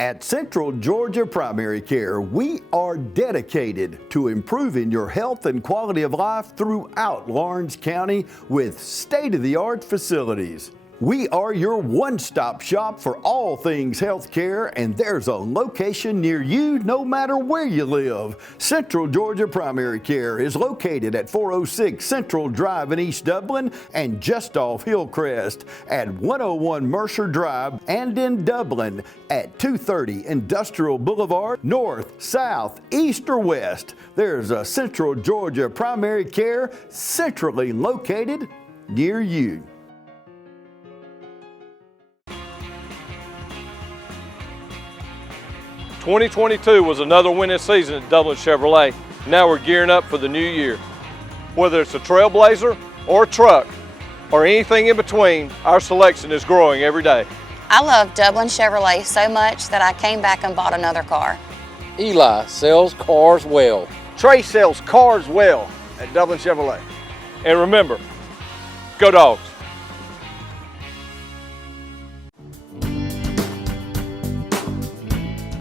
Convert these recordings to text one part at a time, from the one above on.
At Central Georgia Primary Care, we are dedicated to improving your health and quality of life throughout Lawrence County with state-of-the-art facilities. We are your one-stop shop for all things health care, and there's a location near you no matter where you live. Central Georgia Primary Care is located at 406 Central Drive in East Dublin and just off Hillcrest, at 101 Mercer Drive, and in Dublin at 230 Industrial Boulevard. North, south, east, or west, there's a Central Georgia Primary Care centrally located near you. '22 was another winning season at Dublin Chevrolet. Now we're gearing up for the new year. Whether it's a Trailblazer or a truck or anything in between, our selection is growing every day. I love Dublin Chevrolet so much that I came back and bought another car. Eli sells cars well. Trey sells cars well at Dublin Chevrolet. And remember, go Dogs.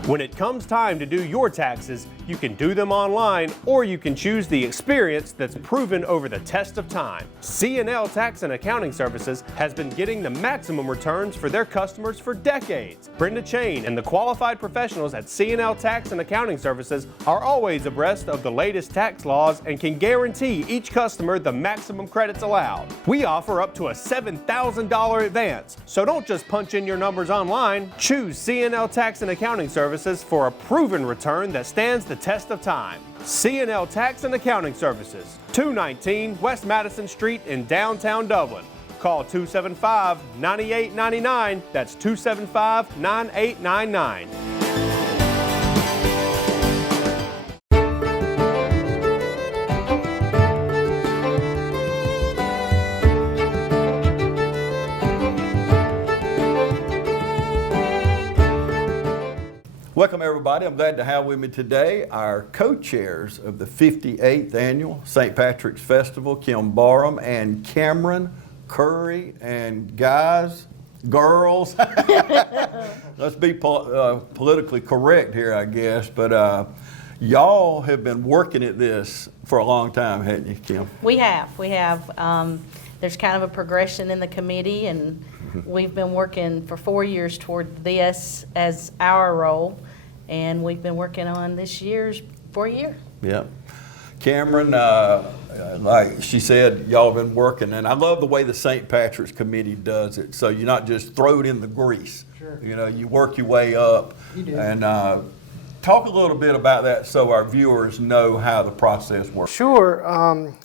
When it comes time to do your taxes, you can do them online, or you can choose the experience that's proven over the test of time. C&L Tax and Accounting Services has been getting the maximum returns for their customers for decades. Brenda Chain and the qualified professionals at C&L Tax and Accounting Services are always abreast of the latest tax laws and can guarantee each customer the maximum credits allowed. We offer up to a $7,000 advance, so don't just punch in your numbers online. Choose C&L Tax and Accounting Services for a proven return that stands the test of time. C&L Tax and Accounting Services, 219 West Madison Street in downtown Dublin. Call 275-9899. That's 275-9899. Welcome everybody. I'm glad to have with me today our co-chairs of the 58th Annual St. Patrick's Festival, Kim Barham and Cameron Curry. And guys, girls, let's be politically correct here, I guess, but y'all have been working at this for a long time, haven't you, Kim? We have. There's kind of a progression in the committee, and we've been working for 4 years toward this as our role, and we've been working on this year's for a year. Yeah. Cameron, like she said, y'all have been working, and I love the way the St. Patrick's Committee does it. So you're not just throw it in the grease. Sure. You know, you work your way up. You do. And talk a little bit about that so our viewers know how the process works. Sure.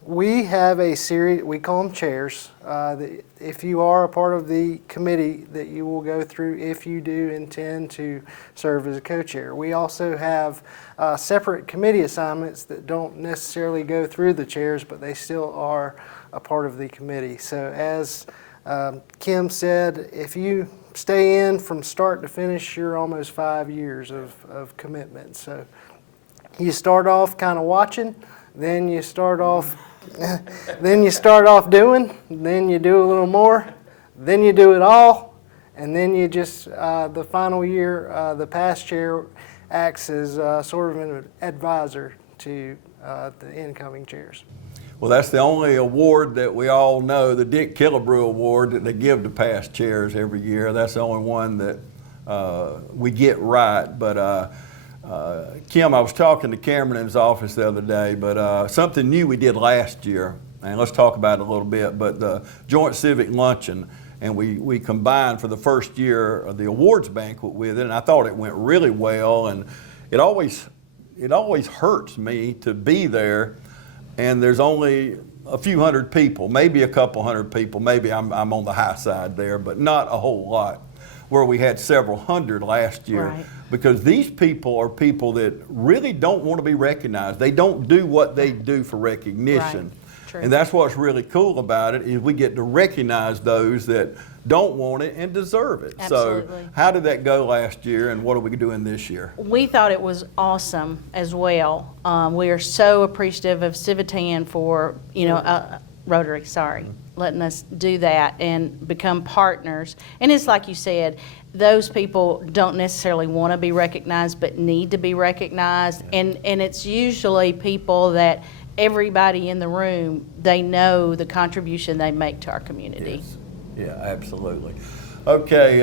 We have a series, we call them chairs. If you are a part of the committee that you will go through if you do intend to serve as a co-chair. We also have separate committee assignments that don't necessarily go through the chairs, but they still are a part of the committee. So as Kim said, if you stay in from start to finish, you're almost 5 years of commitment. So you start off kind of watching, then you start off doing, then you do a little more, then you do it all, and then you just, the final year, the past chair acts as sort of an advisor to the incoming chairs. Well, that's the only award that we all know, the Dick Killebrew Award that they give to past chairs every year. That's the only one that we get right. But Kim, I was talking to Cameron in his office the other day, but something new we did last year, and let's talk about it a little bit, but the Joint Civic Luncheon, and we combined for the first year the awards banquet with it, and I thought it went really well, and it always hurts me to be there and there's only a few hundred people, maybe a couple hundred people, maybe I'm on the high side there, but not a whole lot, where we had several hundred last year. Right. Because these people are people that really don't want to be recognized. They don't do what they do for recognition. Right. True. And that's what's really cool about it, is we get to recognize those that don't want it and deserve it. Absolutely. So how did that go last year, and what are we doing this year? We thought it was awesome as well. We are so appreciative of Civitan for, Rotary, sorry. letting us do that and become partners. And it's like you said, those people don't necessarily want to be recognized, but need to be recognized. And it's usually people that everybody in the room, they know the contribution they make to our community. Yes. Yeah, absolutely. Okay,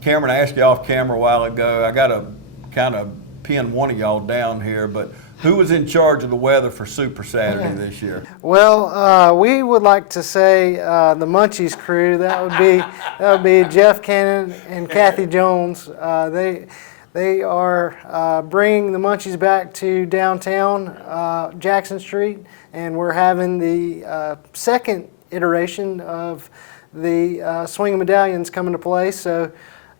Cameron, I asked you off camera a while ago. I got to kind of pin one of y'all down here, but who was in charge of the weather for Super Saturday this year? Well, we would like to say the Munchies crew. That would be Jeff Cannon and Kathy Jones. They are bringing the Munchies back to downtown Jackson Street, and we're having the second iteration of the Swing Medallions come into play. So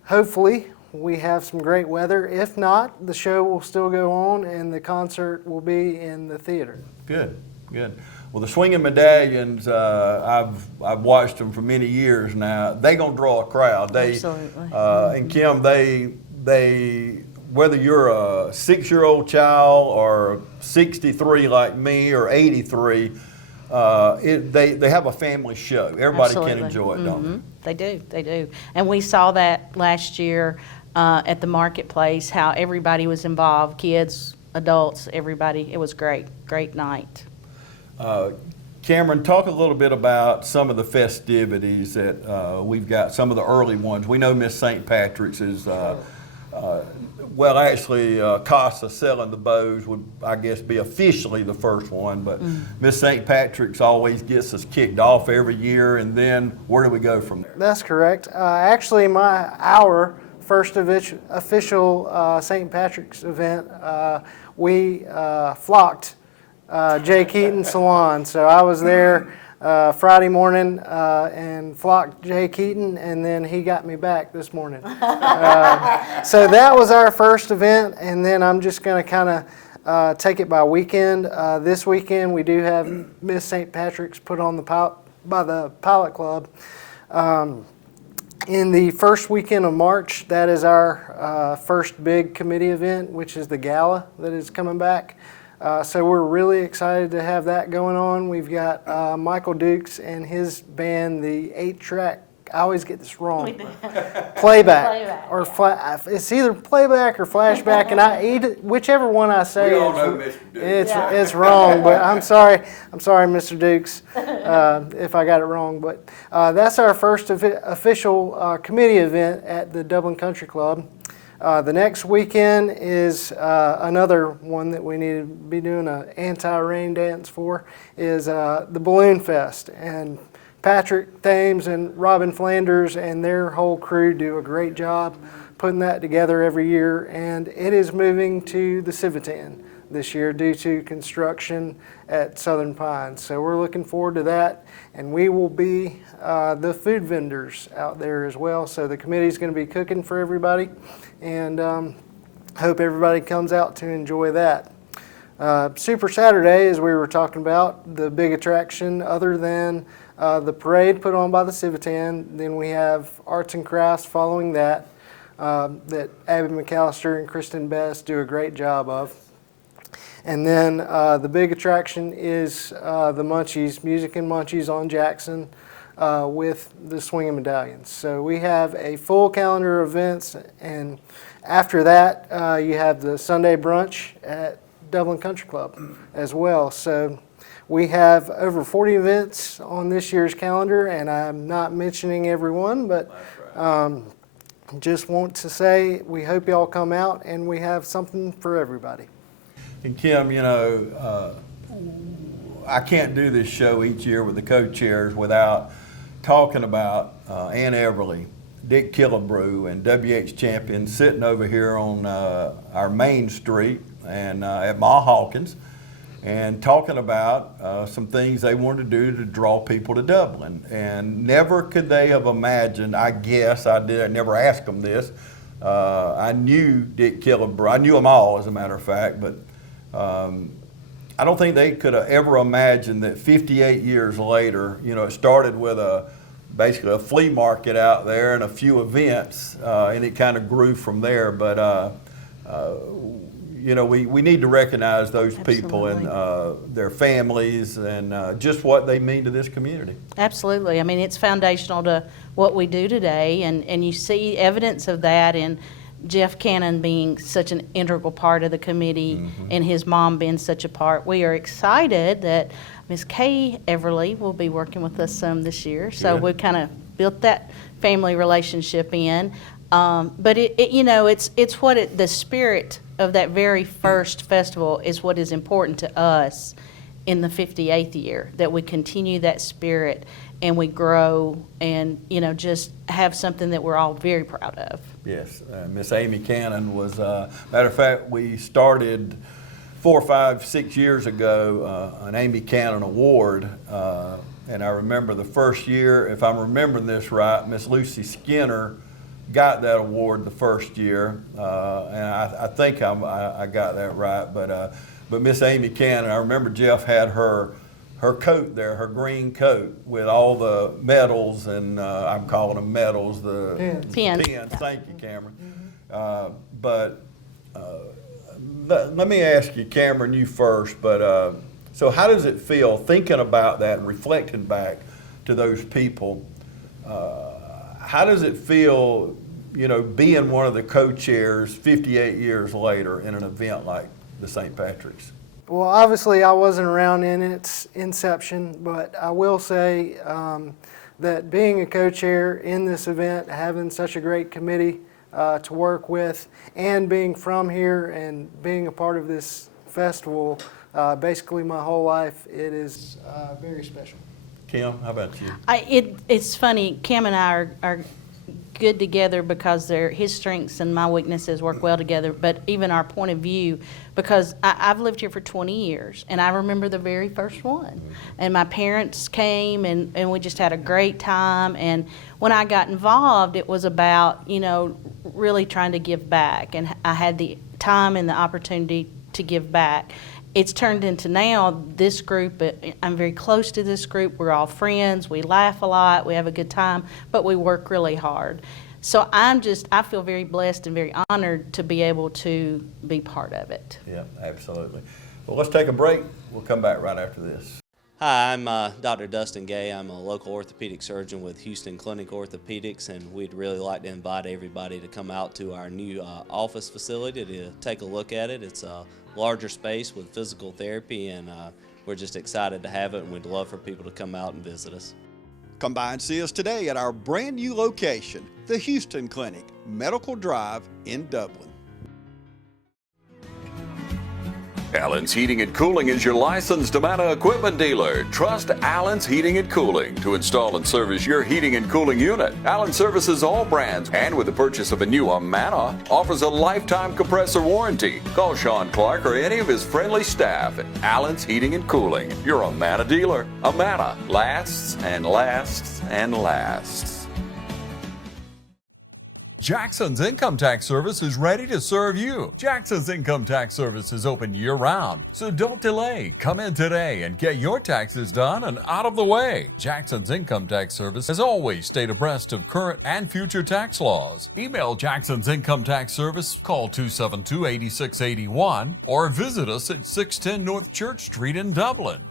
hopefully we have some great weather. If not, the show will still go on and the concert will be in the theater. Good, good. Well, the Swinging Medallions, I've watched them for many years now. They're gonna draw a crowd. Absolutely. And Kim, they whether you're a 6-year-old child or 63 like me or 83, they have a family show. Everybody Absolutely. can enjoy it, don't they? They do. And we saw that last year at the marketplace, how everybody was involved, kids, adults, everybody. It was great night. Cameron, talk a little bit about some of the festivities that we've got, some of the early ones. We know Miss St. Patrick's is, well, actually, Casa selling the bows would, I guess, be officially the first one, but Miss St. Patrick's always gets us kicked off every year, and then where do we go from there? That's correct. Actually, our first official St. Patrick's event, we flocked Jay Keaton Salon. So I was there Friday morning and flocked Jay Keaton, and then he got me back this morning. So that was our first event, and then I'm just going to kind of take it by weekend. This weekend we do have Miss St. Patrick's put on by the Pilot Club. In the first weekend of March, that is our first big committee event, which is the gala that is coming back. So we're really excited to have that going on. We've got Michael Dukes and his band, the 8-track, I always get this wrong. Playback. Or it's either playback or flashback, and whichever one I say, We all know Mr. Dukes. it's wrong. But I'm sorry, Mr. Dukes, if I got it wrong. But that's our first official committee event at the Dublin Country Club. The next weekend is another one that we need to be doing an anti-rain dance for, is the Balloon Fest. And Patrick Thames and Robin Flanders and their whole crew do a great job putting that together every year. And it is moving to the Civitan this year due to construction at Southern Pines. So we're looking forward to that. And we will be the food vendors out there as well. So the committee's going to be cooking for everybody. And hope everybody comes out to enjoy that. Super Saturday, as we were talking about, the big attraction other than the parade put on by the Civitan. Then we have arts and crafts following that, that Abby McAllister and Kristen Best do a great job of. And then the big attraction is the Munchies, Music and Munchies on Jackson with the Swinging Medallions. So we have a full calendar of events, and after that you have the Sunday brunch at Dublin Country Club as well. So we have over 40 events on this year's calendar, and I'm not mentioning every one, but just want to say we hope y'all come out and we have something for everybody. And Kim, you know, I can't do this show each year with the co-chairs without talking about Ann Everly, Dick Killebrew, and WH Champion sitting over here on our main street and at Ma Hawkins, and talking about some things they wanted to do to draw people to Dublin. And never could they have imagined, I guess, I never asked them this, I knew Dick Killebrew, I knew them all as a matter of fact, but I don't think they could have ever imagined that 58 years later, you know, it started with basically a flea market out there and a few events, and it kind of grew from there. But you know, we need to recognize those people and their families and just what they mean to this community. Absolutely. I mean, it's foundational to what we do today, and you see evidence of that in Jeff Cannon being such an integral part of the committee and his mom being such a part. We are excited that Ms. Kay Everly will be working with us some this year, so we've kind of built that family relationship in. But you know, it's what the spirit of that very first festival is what is important to us in the 58th year, that we continue that spirit and we grow and, you know, just have something that we're all very proud of. Yes, Miss Amy Cannon was, matter of fact, we started 4, 5, 6 years ago an Amy Cannon Award, and I remember the first year, if I'm remembering this right, Miss Lucy Skinner got that award the first year, and I think I got that right, but Miss Amy Cannon, I remember Jeff had her coat there, her green coat with all the medals, and I'm calling them medals, the Pins. Thank you, Cameron. Let me ask you, Cameron, you first, but so how does it feel thinking about that and reflecting back to those people? How does it feel, you know, being one of the co-chairs 58 years later in an event like the St. Patrick's? Well, obviously I wasn't around in its inception, but I will say that being a co-chair in this event, having such a great committee to work with, and being from here and being a part of this festival basically my whole life, it is very special. Kim, how about you? It's funny, Cam and I are good together because his strengths and my weaknesses work well together, but even our point of view, because I've lived here for 20 years, and I remember the very first one. And my parents came, and we just had a great time, and when I got involved, it was about, you know, really trying to give back, and I had the time and the opportunity to give back. It's turned into now this group, I'm very close to this group, we're all friends, we laugh a lot, we have a good time, but we work really hard. So I feel very blessed and very honored to be able to be part of it. Yeah, absolutely. Well, let's take a break. We'll come back right after this. Hi, I'm Dr. Dustin Gay. I'm a local orthopedic surgeon with Houston Clinic Orthopedics, and we'd really like to invite everybody to come out to our new office facility to take a look at it. It's a larger space with physical therapy, and we're just excited to have it, and we'd love for people to come out and visit us. Come by and see us today at our brand new location, the Houston Clinic, Medical Drive in Dublin. Allen's Heating and Cooling is your licensed Amana equipment dealer. Trust Allen's Heating and Cooling to install and service your heating and cooling unit. Allen services all brands, and with the purchase of a new Amana, offers a lifetime compressor warranty. Call Sean Clark or any of his friendly staff at Allen's Heating and Cooling, your Amana dealer. Amana lasts and lasts and lasts. Jackson's Income Tax Service is ready to serve you. Jackson's Income Tax Service is open year-round, so don't delay. Come in today and get your taxes done and out of the way. Jackson's Income Tax Service has always stayed abreast of current and future tax laws. Email Jackson's Income Tax Service, call 272-8681, or visit us at 610 North Church Street in Dublin.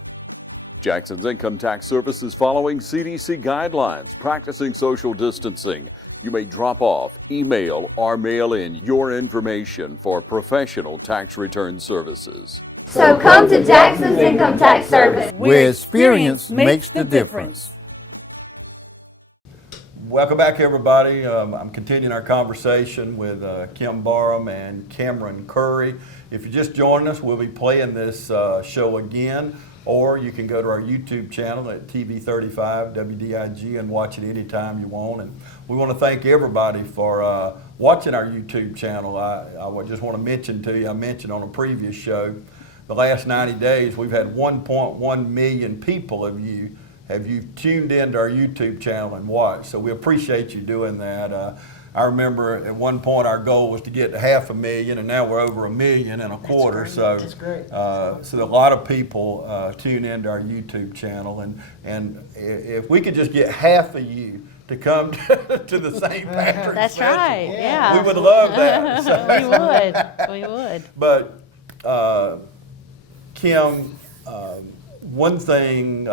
Jackson's Income Tax Service is following CDC guidelines, practicing social distancing. You may drop off, email, or mail in your information for professional tax return services. So come to Jackson's Income Tax Service, where experience makes the difference. Welcome back, everybody. I'm continuing our conversation with Kim Barham and Cameron Curry. If you're just joining us, we'll be playing this show again, or you can go to our YouTube channel at TV35 WDIG and watch it anytime you want. And we want to thank everybody for watching our YouTube channel. I just want to mention to you, I mentioned on a previous show, the last 90 days we've had 1.1 million people have you tuned into our YouTube channel and watched. So we appreciate you doing that. I remember at one point our goal was to get to 500,000, and now we're over 1.25 million. So That's great. So a lot of people tune into our YouTube channel, and if we could just get half of you to come to the St. Patrick's That's Festival, right, yeah. we would love that. We would. But Kim, one thing,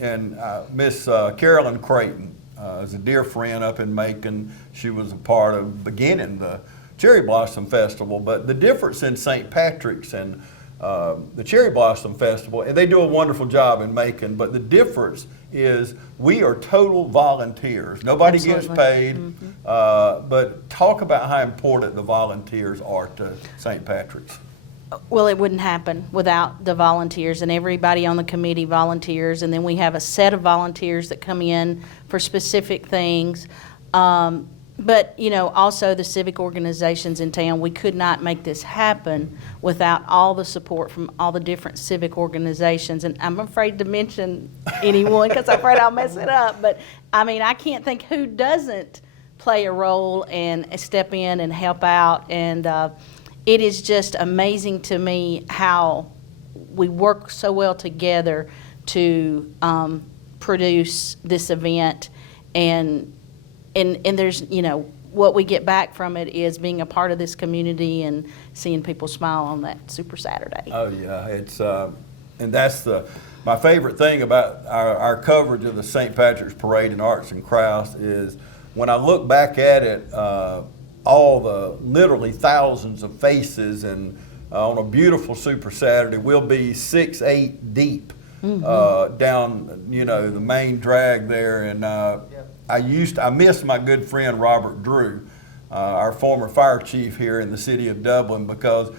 and Miss Carolyn Creighton is a dear friend up in Macon. She was a part of beginning the Cherry Blossom Festival, but the difference in St. Patrick's and the Cherry Blossom Festival, and they do a wonderful job in Macon, but the difference is we are total volunteers. Nobody gets paid, but talk about how important the volunteers are to St. Patrick's. Well, it wouldn't happen without the volunteers, and everybody on the committee volunteers, and then we have a set of volunteers that come in for specific things. But, you know, also the civic organizations in town, we could not make this happen without all the support from all the different civic organizations. And I'm afraid to mention anyone because I'm afraid I'll mess it up. But, I mean, I can't think who doesn't play a role and step in and help out. And it is just amazing to me how we work so well together to produce this event. And there's, you know, what we get back from it is being a part of this community and seeing people smile on that Super Saturday. Oh yeah, it's and that's my favorite thing about our coverage of the St. Patrick's Parade and Arts and Crafts is when I look back at it, all the literally thousands of faces, and on a beautiful Super Saturday, we'll be 6-8 deep down, you know, the main drag there, and I miss my good friend Robert Drew, our former fire chief here in the city of Dublin, because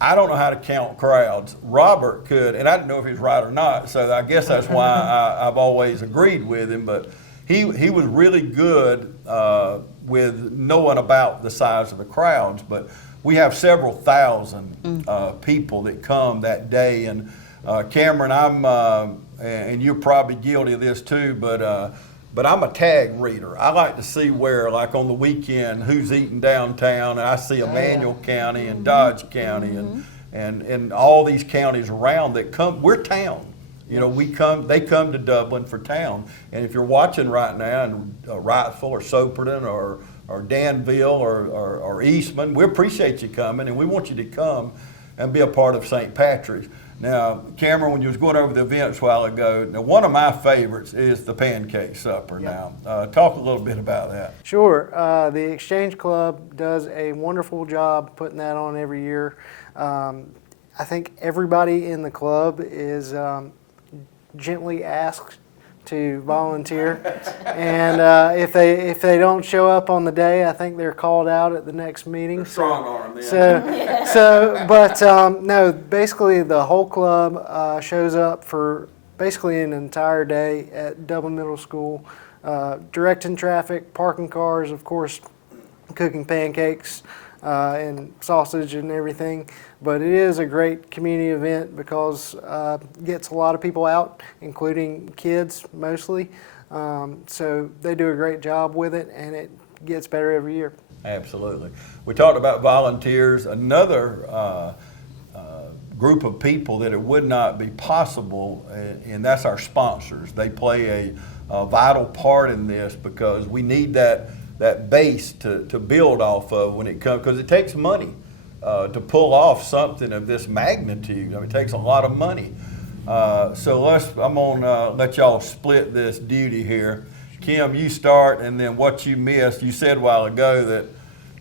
I don't know how to count crowds. Robert could, and I didn't know if he's right or not, so I guess that's why I've always agreed with him, but he was really good with knowing about the size of the crowds, but we have several thousand people that come that day, and Cameron, and you're probably guilty of this too, but I'm a tag reader. I like to see where, like on the weekend, who's eating downtown, and I see Emmanuel County and Dodge County and all these counties around that come. We're town. You know, they come to Dublin for town. And if you're watching right now in Wrightsville or Soperton or Danville or Eastman, we appreciate you coming, and we want you to come and be a part of St. Patrick's. Now, Cameron, when you was going over the events a while ago, now one of my favorites is the pancake supper. Now, talk a little bit about that. Sure. The Exchange Club does a wonderful job putting that on every year. I think everybody in the club is gently asked to volunteer, and if they don't show up on the day, I think they're called out at the next meeting. Strong arm, then. But no, basically the whole club shows up for basically an entire day at Dublin Middle School, directing traffic, parking cars, of course, cooking pancakes and sausage and everything. But it is a great community event because it gets a lot of people out, including kids mostly. So they do a great job with it, and it gets better every year. Absolutely. We talked about volunteers. Another group of people that it would not be possible, and that's our sponsors. They play a vital part in this because we need that base to build off of when it comes, because it takes money. To pull off something of this magnitude. I mean, it takes a lot of money. So I'm gonna let y'all split this duty here. Kim, you start, and then what you missed. You said a while ago that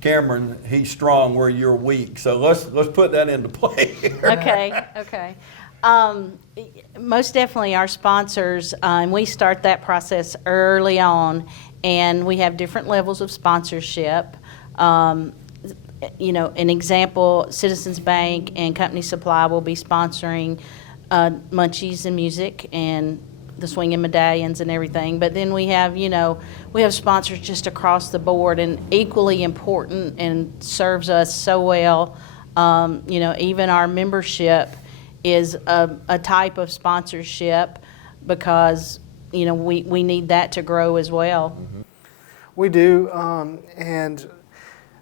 Cameron, he's strong where you're weak. So let's put that into play here. Okay. Most definitely our sponsors, and we start that process early on, and we have different levels of sponsorship. You know, an example, Citizens Bank and Company Supply will be sponsoring Munchies and Music and the Swinging Medallions and everything. But then we have sponsors just across the board, and equally important and serves us so well. Even our membership is a type of sponsorship because, we need that to grow as well. Mm-hmm. We do, and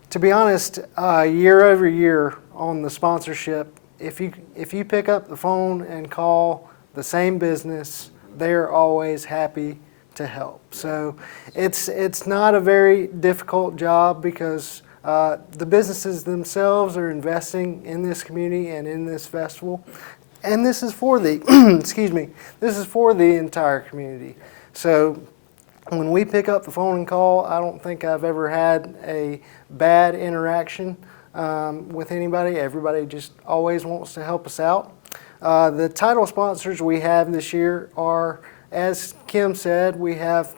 to be honest, year over year on the sponsorship, if you pick up the phone and call the same business, they're always happy to help. So it's not a very difficult job because The businesses themselves are investing in this community and in this festival. And this is for the, excuse me, this is for the entire community. So when we pick up the phone and call, I don't think I've ever had a bad interaction with anybody. Everybody just always wants to help us out. The title sponsors we have this year are, as Kim said, we have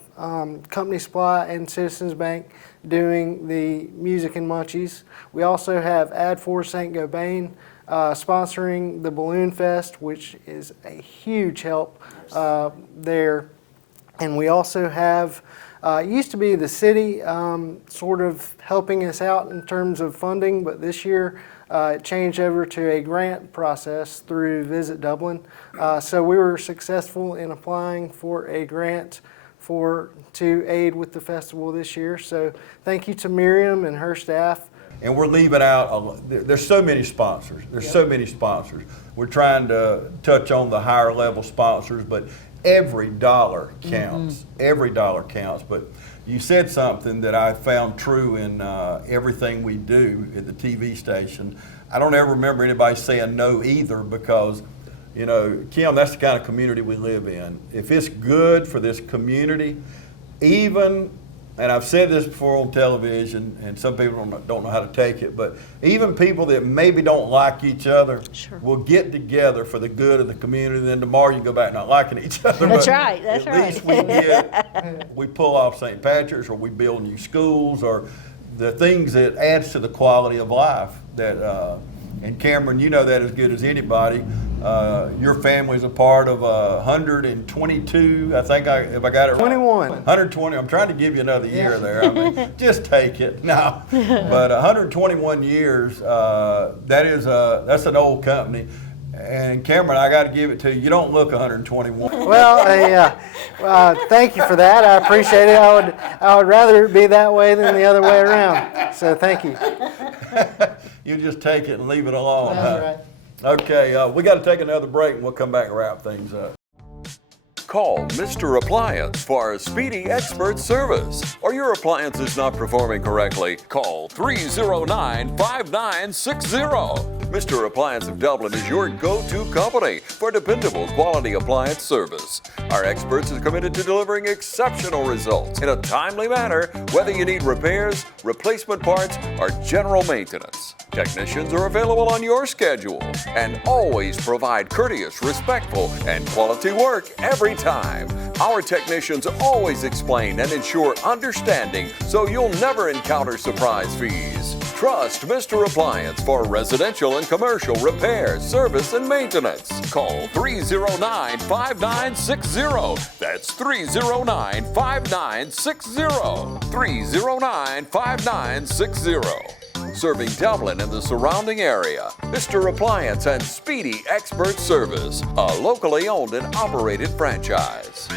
Company Supply and Citizens Bank doing the music and munchies. We also have Ad for St. Gobain sponsoring the Balloon Fest, which is a huge help there. And we also have, it used to be the city sort of helping us out in terms of funding, but this year it changed over to a grant process through Visit Dublin. So we were successful in applying for a grant to aid with the festival this year. So thank you to Miriam and her staff. And we're leaving out, there's so many sponsors. There's so many sponsors. We're trying to touch on the higher level sponsors, but every dollar counts. Every dollar counts. But you said something that I found true in everything we do at the TV station. I don't ever remember anybody saying no either, because, you know, Kim, that's the kind of community we live in. If it's good for this community, even, and I've said this before on television, and some people don't know how to take it, but even people that maybe don't like each other will get together for the good of the community, and then tomorrow you go back not liking each other. That's right, that's at right. least we pull off St. Patrick's, or we build new schools, or the things that adds to the quality of life that, and Cameron, you know that as good as anybody. Your family's a part of 122, I think, if I got it right. 21. 120, I'm trying to give you another year there. I mean, just take it. No, but 121 years, that's an old company. And Cameron, I got to give it to you. You don't look 121. Well, thank you for that. I appreciate it. I would rather it be that way than the other way around. So thank you. You just take it and leave it alone. That's right. Okay, we got to take another break, and we'll come back and wrap things up. Call Mr. Appliance for a speedy expert service. Or your appliance is not performing correctly, call 309-5960. Mr. Appliance of Dublin is your go-to company for dependable quality appliance service. Our experts are committed to delivering exceptional results in a timely manner, whether you need repairs, replacement parts, or general maintenance. Technicians are available on your schedule and always provide courteous, respectful, and quality work every time. Our technicians always explain and ensure understanding, so you'll never encounter surprise fees. Trust Mr. Appliance for residential and commercial repair, service, and maintenance. Call 309-5960. That's 309-5960. 309-5960. Serving Dublin and the surrounding area. Mr. Appliance and Speedy Expert Service, a locally owned and operated franchise.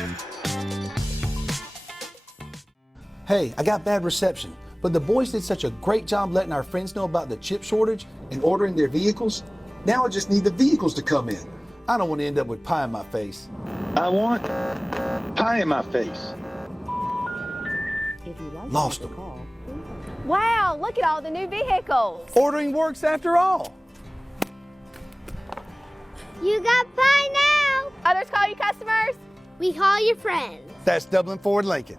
Hey, I got bad reception, but the boys did such a great job letting our friends know about the chip shortage and ordering their vehicles. Now I just need the vehicles to come in. I don't want to end up with pie in my face. I want pie in my face. Lost them. Wow, look at all the new vehicles. Ordering works after all. You got pie now. Others call you customers. We call you friends. That's Dublin Ford Lincoln.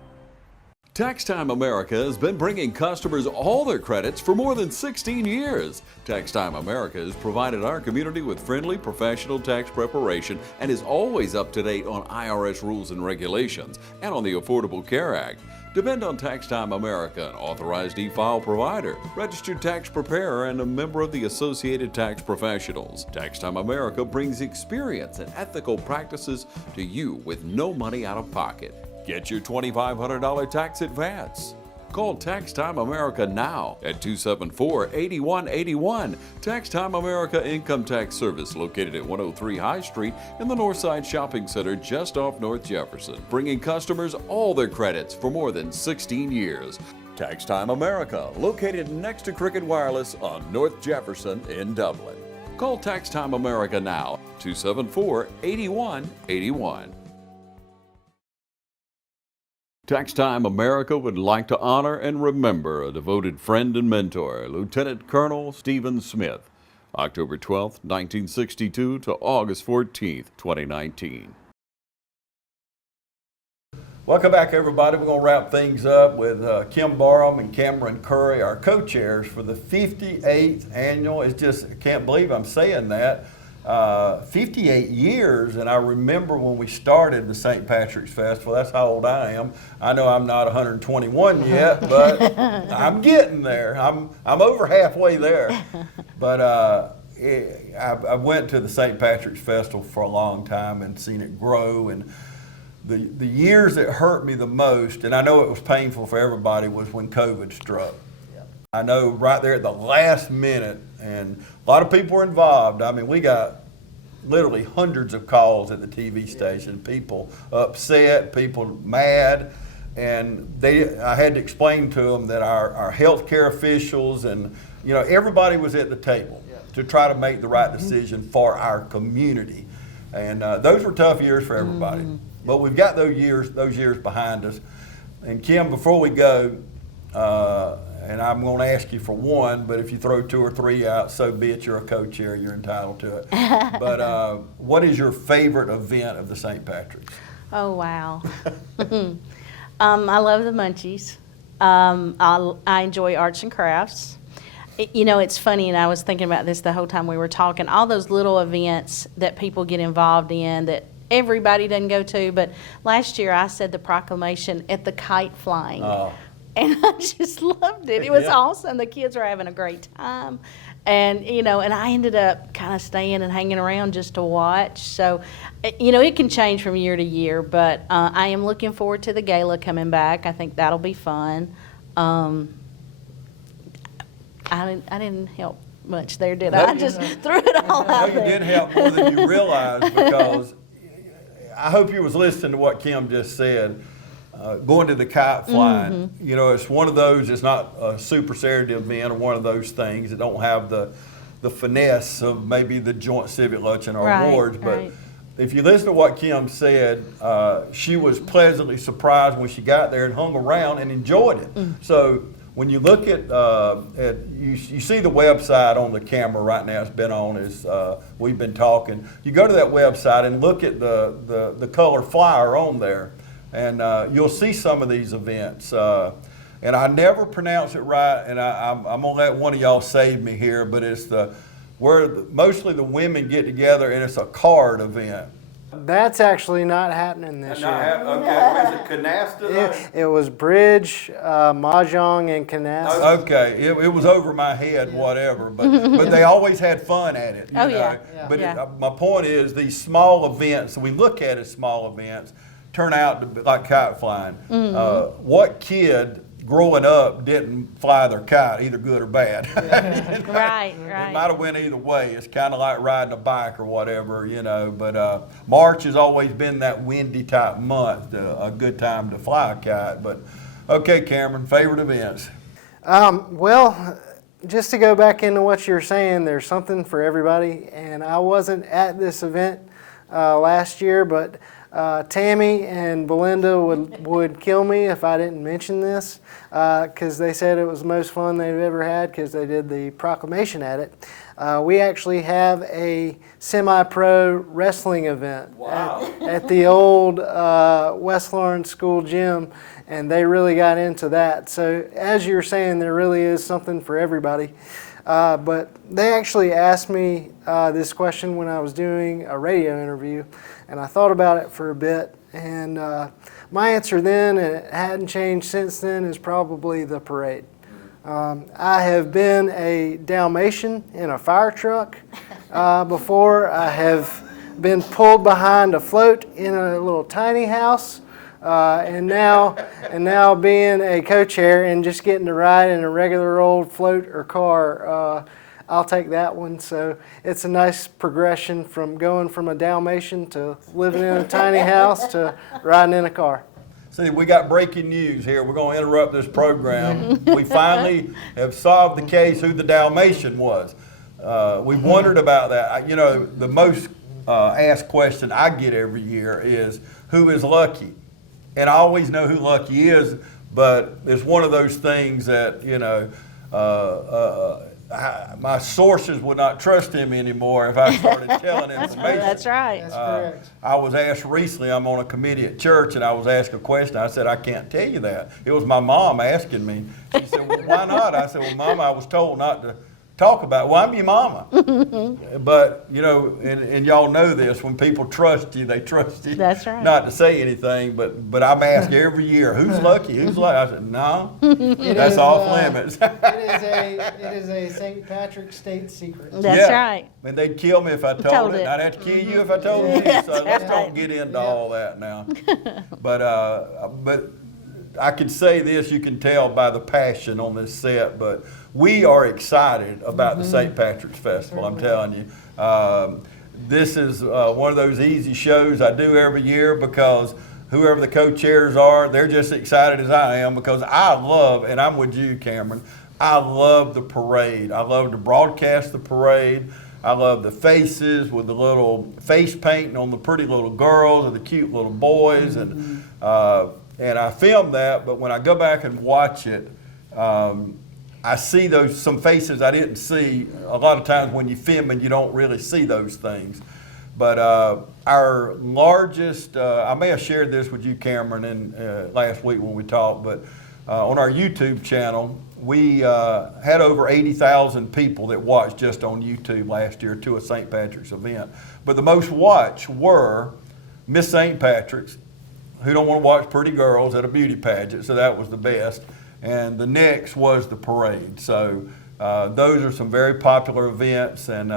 Tax Time America has been bringing customers all their credits for more than 16 years. Tax Time America has provided our community with friendly, professional tax preparation and is always up to date on IRS rules and regulations and on the Affordable Care Act. Depend on Tax Time America, an authorized e-file provider, registered tax preparer, and a member of the Associated Tax Professionals. Tax Time America brings experience and ethical practices to you with no money out of pocket. Get your $2,500 tax advance. Call Tax Time America now at 274-8181. Tax Time America Income Tax Service, located at 103 High Street in the Northside Shopping Center just off North Jefferson, bringing customers all their credits for more than 16 years. Tax Time America, located next to Cricket Wireless on North Jefferson in Dublin. Call Tax Time America now, 274-8181. Tax Time America would like to honor and remember a devoted friend and mentor, Lieutenant Colonel Stephen Smith, October 12, 1962 to August 14, 2019. Welcome back, everybody. We're going to wrap things up with Kim Barham and Cameron Curry, our co-chairs for the 58th annual. It's just, I can't believe I'm saying that. 58 years, and I remember when we started the St. Patrick's Festival. That's how old I am. I know I'm not 121 yet, but I'm getting there. I'm over halfway there. But I went to the St. Patrick's Festival for a long time and seen it grow. And the years that hurt me the most, and I know it was painful for everybody, was when COVID struck. I know right there at the last minute, and a lot of people were involved. I mean, we got literally hundreds of calls at the TV station, people upset, people mad, and I had to explain to them that our healthcare officials and everybody was at the table to try to make the right decision for our community. And those were tough years for everybody. But we've got those years behind us. And Kim, before we go, and I'm going to ask you for one, but if you throw two or three out, so be it. You're a co-chair, you're entitled to it. But what is your favorite event of the St. Patrick's? Oh, wow. I love the Munchies. I enjoy arts and crafts. It's funny, and I was thinking about this the whole time we were talking, all those little events that people get involved in that everybody doesn't go to, but last year I said the proclamation at the kite flying. Oh. And I just loved it. It was awesome. The kids were having a great time. And, and I ended up kind of staying and hanging around just to watch. So, it can change from year to year, but I am looking forward to the gala coming back. I think that'll be fun. I didn't help much there, did I? I just threw it all out there. You did help more than you realized, because I hope you was listening to what Kim just said. Going to the kite flying, it's one of those, it's not a super Saturday event or one of those things that don't have the finesse of maybe the joint civic luncheon or awards. But if you listen to what Kim said, she was pleasantly surprised when she got there and hung around and enjoyed it. So when you look at you see the website on the camera right now, it's been on as we've been talking. You go to that website and look at the color flyer on there. And you'll see some of these events. And I never pronounce it right, and I'm going to let one of y'all save me here, but it's where mostly the women get together, and it's a card event. That's actually not happening this year. Okay, is it Canasta? It was bridge, mahjong, and canasta. Okay, it was over my head, whatever, but they always had fun at it. But my point is, these small events, we look at as small events, turn out to be like kite flying. What kid growing up didn't fly their kite, either good or bad? Right. It might have went either way. It's kind of like riding a bike or whatever, But March has always been that windy type month, a good time to fly a kite. But okay, Cameron, favorite events? Well, just to go back into what you're saying, there's something for everybody. And I wasn't at this event last year, but Tammy and Belinda would kill me if I didn't mention this, because they said it was the most fun they've ever had because they did the proclamation at it. We actually have a semi-pro wrestling event at the old West Lawrence School gym, and they really got into that. So as you're saying, there really is something for everybody. But they actually asked me this question when I was doing a radio interview, and I thought about it for a bit, and my answer then, and it hadn't changed since then, is probably the parade. I have been a Dalmatian in a fire truck before. I have been pulled behind a float in a little tiny house, and now being a co-chair and just getting to ride in a regular old float or car, I'll take that one. So it's a nice progression from going from a Dalmatian to living in a tiny house to riding in a car. See, we got breaking news here. We're going to interrupt this program. We finally have solved the case who the Dalmatian was. We've wondered about that. The most asked question I get every year is, who is lucky? and I always know who Lucky is, but it's one of those things that, you know, my sources would not trust him anymore if I started telling information. That's right. That's correct. I was asked recently, I'm on a committee at church, and I was asked a question. I said, I can't tell you that. It was my mom asking me. She said, well, why not? I said, well, Mama, I was told not to talk about it. Well, I'm your mama. But, you know, and y'all know this, when people trust you, they trust you. That's right. Not to say anything, but I'm asked every year, who's lucky? Who's lucky? I said, no, that's off limits. It is a St. Patrick's State secret. That's right. And they'd kill me if I told it. And I'd have to kill you if I told you. So let's don't get into all that now. But I can say this, you can tell by the passion on this set, but we are excited about the St. Patrick's Festival, I'm telling you. This is one of those easy shows I do every year because whoever the co-chairs are, they're just excited as I am because I love, and I'm with you, Cameron, I love the parade. I love to broadcast the parade. I love the faces with the little face painting on the pretty little girls and the cute little boys. And I film that, but when I go back and watch it, I see some faces I didn't see. A lot of times when you film and you don't really see those things. But our largest, I may have shared this with you, Cameron, last week when we talked, but on our YouTube channel, we had over 80,000 people that watched just on YouTube last year to a St. Patrick's event. But the most watched were Miss St. Patrick's, who don't want to watch pretty girls at a beauty pageant, so that was the best. And the next was the parade. So those are some very popular events, and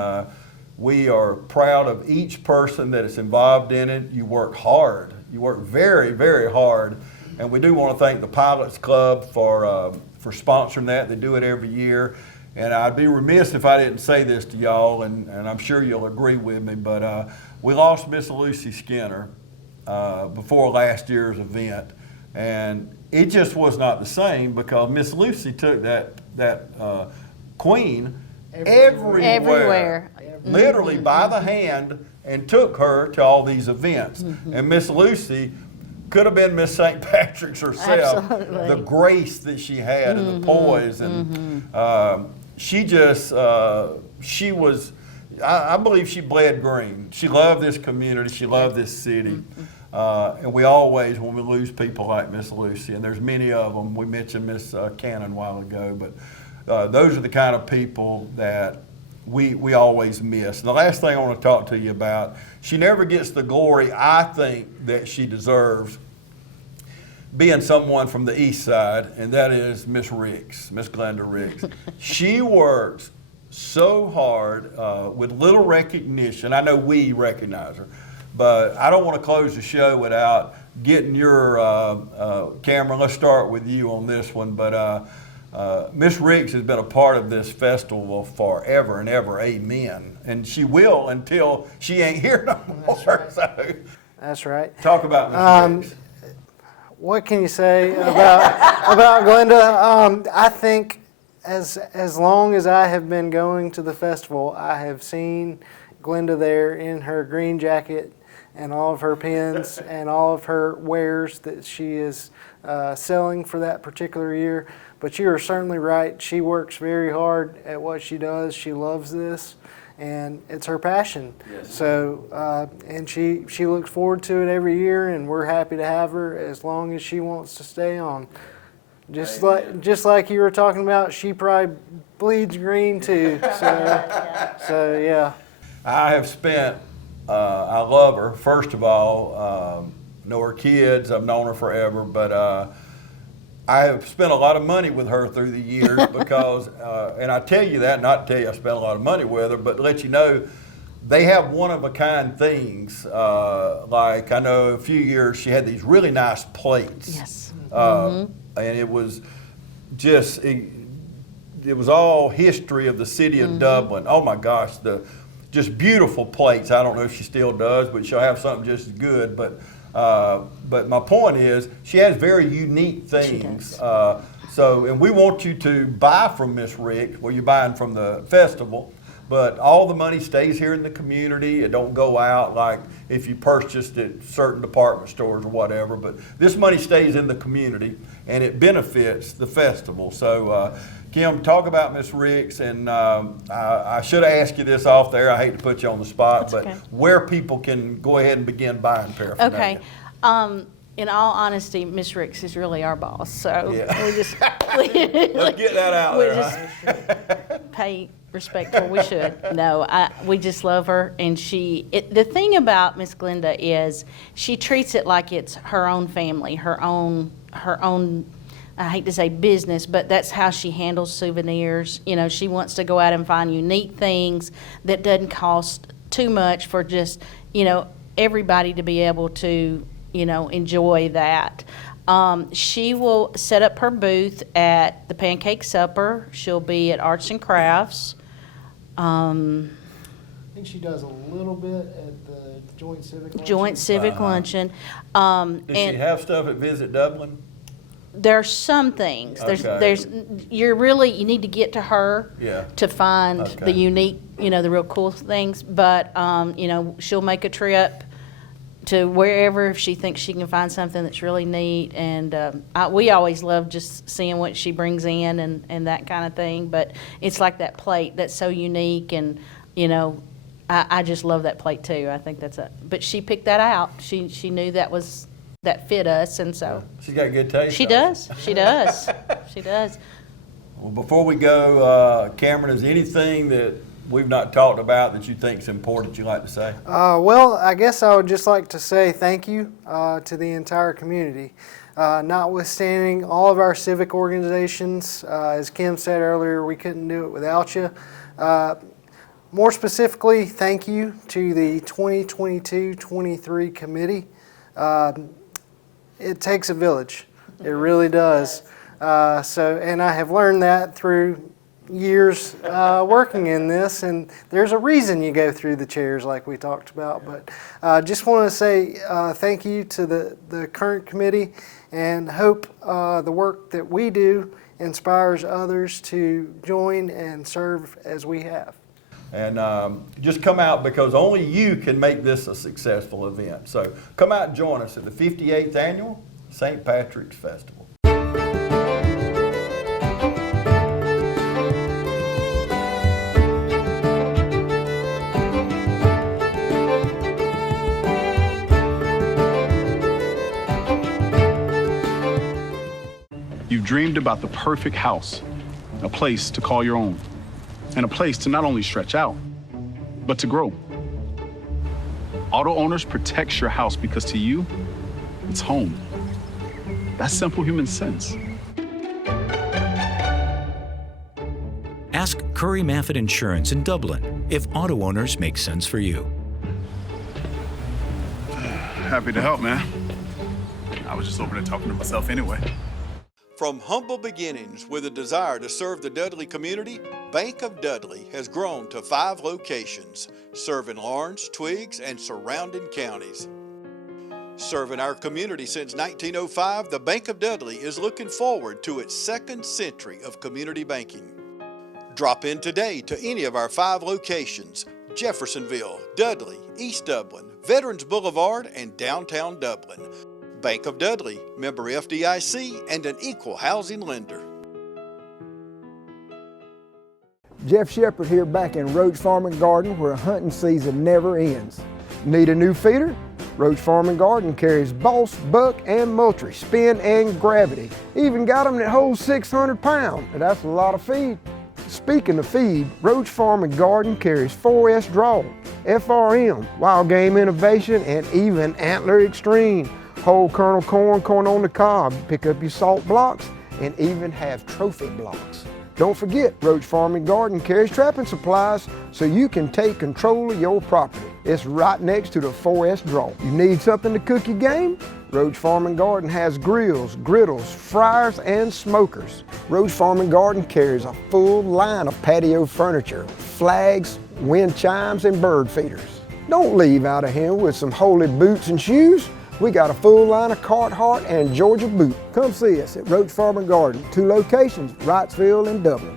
we are proud of each person that is involved in it. You work hard. You work very, very hard. And we do want to thank the Pilots Club for sponsoring that. They do it every year. And I'd be remiss if I didn't say this to y'all, and I'm sure you'll agree with me, but we lost Miss Lucy Skinner before last year's event. And it just was not the same because Miss Lucy took that queen everywhere. Literally by the hand, and took her to all these events. And Miss Lucy could have been Miss St. Patrick's herself. Absolutely. The grace that she had and the poise, and she just, she was, I believe she bled green. She loved this community, she loved this city. And we always, when we lose people like Miss Lucy, and there's many of them, we mentioned Miss Cannon a while ago, but those are the kind of people that we always miss. And the last thing I want to talk to you about, she never gets the glory I think that she deserves, being someone from the east side, and that is Miss Ricks, Miss Glenda Ricks. She works so hard with little recognition. I know we recognize her, but I don't want to close the show without getting your camera. Let's start with you on this one. But Miss Ricks has been a part of this festival forever and ever, amen. And she will until she ain't here no more. That's right. So, that's right. Talk about Miss Ricks. What can you say about Glenda? I think as long as I have been going to the festival, I have seen Glenda there in her green jacket and all of her pins and all of her wares that she is selling for that particular year. But you are certainly right. She works very hard at what she does. She loves this, and it's her passion. Yes. So, and she looks forward to it every year, and we're happy to have her as long as she wants to stay on. Just like you were talking about, she probably bleeds green too. So yeah. I have spent. I love her. First of all, know her kids. I've known her forever, but. I have spent a lot of money with her through the years because, and I tell you that, not to tell you I spent a lot of money with her, but to let you know, they have one-of-a-kind things. Like I know a few years she had these really nice plates. Yes. And it was just, it was all history of the city of Dublin. Oh my gosh, just beautiful plates. I don't know if she still does, but she'll have something just as good. But my point is, she has very unique things. And we want you to buy from Miss Ricks, well, you're buying from the festival, but all the money stays here in the community. It don't go out like if you purchased at certain department stores or whatever, but this money stays in the community and it benefits the festival. So Kim, talk about Ms. Ricks, and I should have asked you this off there. I hate to put you on the spot, but where people can go ahead and begin buying paraphernalia. Okay. In all honesty, Ms. Ricks is really our boss, so we just let's get that out there. Just pay respect where we should. No, we just love her, and the thing about Miss Glenda is she treats it like it's her own family, her own. I hate to say business, but that's how she handles souvenirs. You know, she wants to go out and find unique things that doesn't cost too much for just, you know, everybody to be able to, you know, enjoy that. She will set up her booth at the Pancake Supper. She'll be at Arts and Crafts. I think she does a little bit at the Joint Civic Luncheon. Joint Civic Luncheon. Does she have stuff at Visit Dublin? There's some things. You need to get to her to find the unique, you know, the real cool things. But, you know, she'll make a trip to wherever if she thinks she can find something that's really neat. And we always love just seeing what she brings in and that kind of thing. But it's like that plate that's so unique, and, you know, I just love that plate too. I think but she picked that out. She knew that fit us, and so. She's got good taste. She does. She does. She does. Well, before we go, Cameron, is there anything that we've not talked about that you think is important you'd like to say? Well, I guess I would just like to say thank you to the entire community. Notwithstanding all of our civic organizations, as Kim said earlier, we couldn't do it without you. More specifically, thank you to the 2022-23 committee. It takes a village. It really does. And I have learned that through years working in this, and there's a reason you go through the chairs like we talked about. But just want to say thank you to the current committee, and hope the work that we do inspires others to join and serve as we have. And just come out, because only you can make this a successful event. So come out and join us at the 58th Annual St. Patrick's Festival. You've dreamed about the perfect house, a place to call your own, and a place to not only stretch out, but to grow. Auto Owners protects your house because to you, it's home. That's simple human sense. Ask Curry Maffett Insurance in Dublin if Auto Owners makes sense for you. Happy to help, man. I was just over there talking to myself anyway. From humble beginnings with a desire to serve the Dudley community, Bank of Dudley has grown to 5 locations, serving Lawrence, Twiggs, and surrounding counties. Serving our community since 1905, the Bank of Dudley is looking forward to its 2nd century of community banking. Drop in today to any of our 5 locations: Jeffersonville, Dudley, East Dublin, Veterans Boulevard, and downtown Dublin. Bank of Dudley, member FDIC, and an equal housing lender. Jeff Shepard here back in Roach Farm and Garden, where hunting season never ends. Need a new feeder? Roach Farm and Garden carries Boss, Buck, and Moultrie, Spin, and Gravity. Even got them that hold 600 pounds, and that's a lot of feed. Speaking of feed, Roach Farm and Garden carries 4S Draw, FRM, Wild Game Innovation, and even Antler Extreme. Whole kernel corn, corn on the cob, pick up your salt blocks, and even have trophy blocks. Don't forget, Roach Farm and Garden carries trapping supplies so you can take control of your property. It's right next to the 4S Draw. You need something to cook your game? Roach Farm and Garden has grills, griddles, fryers, and smokers. Roach Farm and Garden carries a full line of patio furniture, flags, wind chimes, and bird feeders. Don't leave out of here with some holy boots and shoes. We got a full line of Carhartt and Georgia boot. Come see us at Roach Farm and Garden, 2 locations, Wrightsville and Dublin.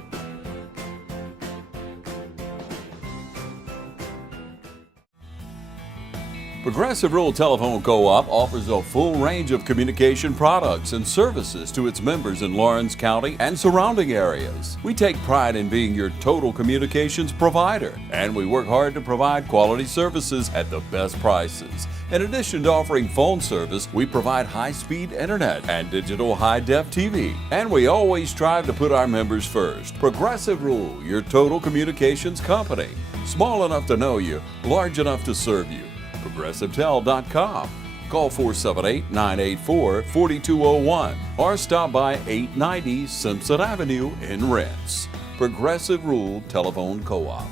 Progressive Rural Telephone Co-op offers a full range of communication products and services to its members in Lawrence County and surrounding areas. We take pride in being your total communications provider, and we work hard to provide quality services at the best prices. In addition to offering phone service, we provide high-speed internet and digital high-def TV. And we always strive to put our members first. Progressive Rural, your total communications company. Small enough to know you, large enough to serve you. ProgressiveTel.com. Call 478-984-4201 or stop by 890 Simpson Avenue in Renss. Progressive Rural Telephone Co-op.